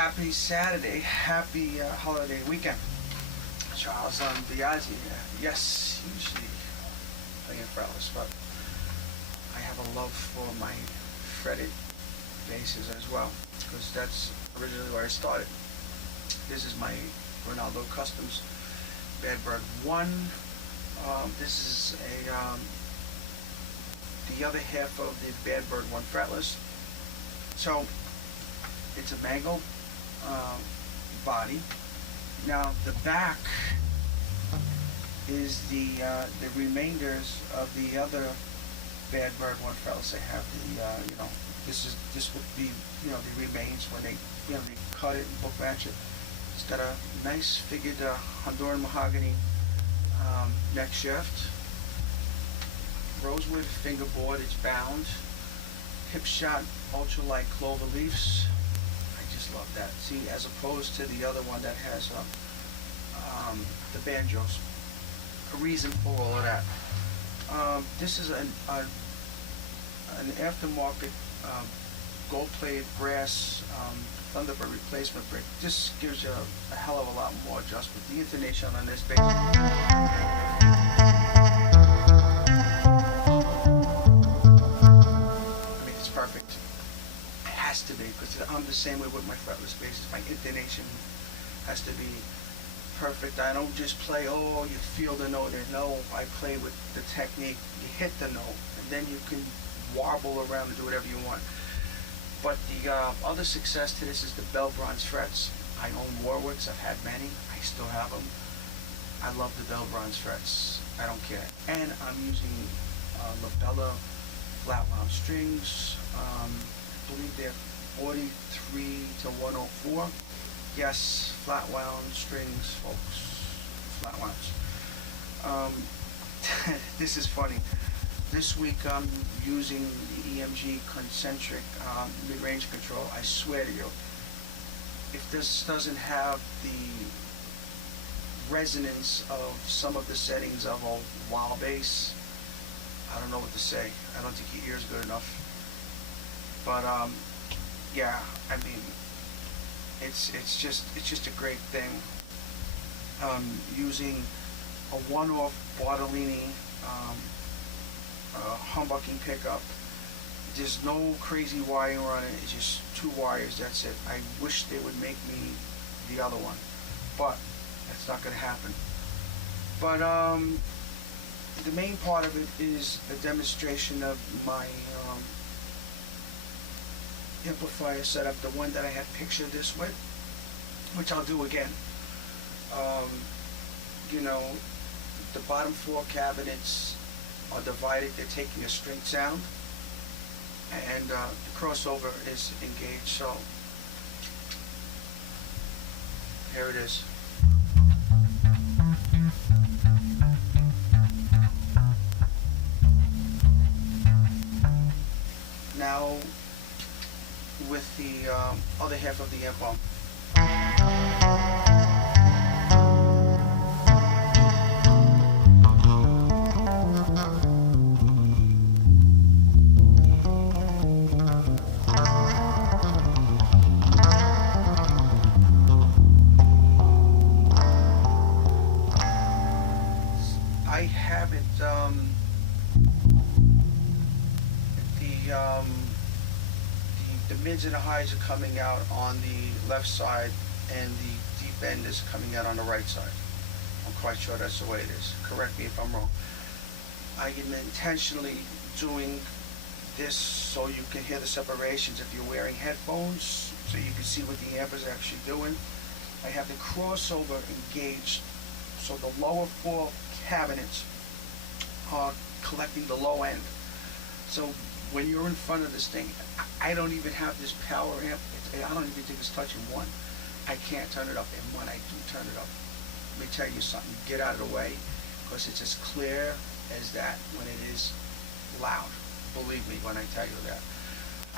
happy Saturday, happy holiday weekend. Charles Biaggi, yes, usually playing fretless, but I have a love for my fretted basses as well, because that's originally where I started. This is my Ronaldo Customs Bad Bird 1. This is the other half of the Bad Bird 1 fretless. So it's a mango body. Now the back is the remainders of the other Bad Bird 1 fretless. They have the this would be the remains when they they cut it and book match it. It's got a nice figured Honduran mahogany neck shift, rosewood fingerboard. It's bound, hip shot ultralight clover leaves. I just love that. See, as opposed to the other one that has the banjos. A reason for all of that. This is an aftermarket gold-plated brass Thunderbird replacement brick. This gives you a hell of a lot more adjustment. The intonation on this bass, it's perfect. It has to be, because I'm the same way with my fretless basses. My intonation has to be perfect. I don't just play, oh, you feel the note there. No, I play with the technique. You hit the note, and then you can warble around and do whatever you want. But the other success to this is the bell bronze frets. I own Warwicks. I've had many. I still have them. I love the bell bronze frets. I don't care. And I'm using Labella flat wound strings. I believe they're 43 to 104. Yes, flat wound strings, folks. Flat wounds. This is funny. This week I'm using the EMG concentric mid-range control. I swear to you, if this doesn't have the resonance of some of the settings of a wah bass, I don't know what to say. I don't think your ear's good enough. But yeah, I mean, it's just a great thing. Using a one-off Bartolini humbucking pickup. There's no crazy wiring on it. It's just 2 wires. That's it. I wish they would make me the other one, but that's not going to happen. But the main part of it is a demonstration of my amplifier setup, the one that I had pictured this with, which I'll do again. The bottom 4 cabinets are divided. They're taking a string sound, and the crossover is engaged. So here it is. Now with the other half of the amp. I have it, the mids and the highs are coming out on the left side, and the deep end is coming out on the right side. I'm quite sure that's the way it is. Correct me if I'm wrong. I am intentionally doing this so you can hear the separations if you're wearing headphones, so you can see what the amp is actually doing. I have the crossover engaged, so the lower 4 cabinets are collecting the low end. So when you're in front of this thing, I don't even have this power amp. I don't even think it's touching 1. I can't turn it up, and when I do turn it up, let me tell you something. Get out of the way, because it's as clear as that when it is loud. Believe me when I tell you that.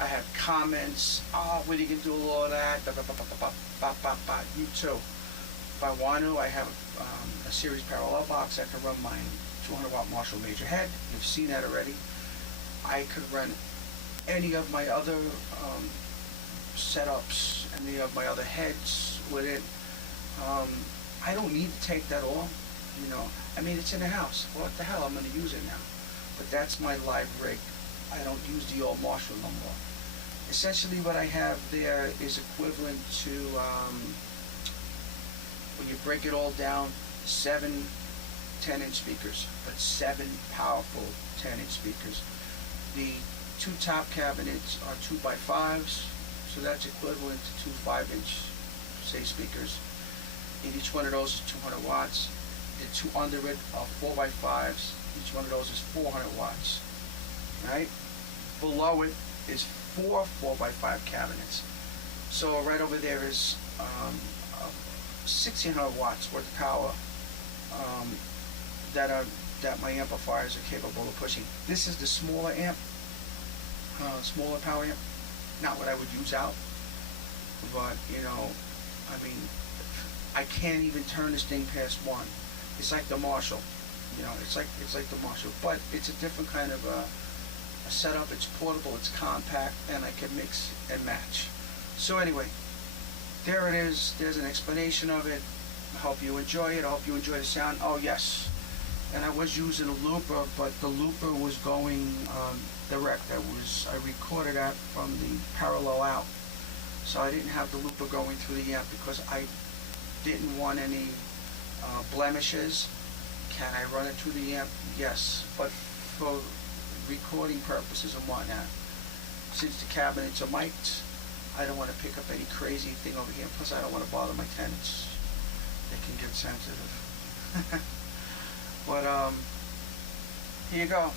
I have comments. Oh, what are you gonna do with all that? You too. If I want to, I have a series parallel box. I can run my 200 watt Marshall major head. You've seen that already. I could run any of my other setups any of my other heads with it. Um, I don't need to take that off, you know. I mean, it's in the house. What the hell? I'm going to use it now. But that's my live rig. I don't use the old Marshall no more. Essentially, what I have there is equivalent to, when you break it all down, 7 10-inch speakers, but 7 powerful 10-inch speakers. The 2 top cabinets are 2x5s, so that's equivalent to 2 5-inch, say, speakers. And each one of those is 200 watts. The 2 under it are 4x5s. Each one of those is 400 watts. Right? Below it is 4 4x5 cabinets. So right over there is 1600 watts worth of power that my amplifiers are capable of pushing. This is the smaller amp, smaller power amp. Not what I would use out, but you know, I mean, I can't even turn this thing past 1. It's like the Marshall, you know. It's like the Marshall, but it's a different kind of a setup. It's portable, it's compact, and I can mix and match. So anyway, there it is. There's an explanation of it. I hope you enjoy it. I hope you enjoy the sound. Oh yes, and I was using a looper, but the looper was going direct. I recorded that from the parallel out, so I didn't have the looper going through the amp because I didn't want any blemishes. Can I run it through the amp? Yes, but for recording purposes and whatnot, since the cabinets are mic'd, I don't want to pick up any crazy thing over here. Plus, I don't want to bother my tenants. They can get sensitive. But here you go.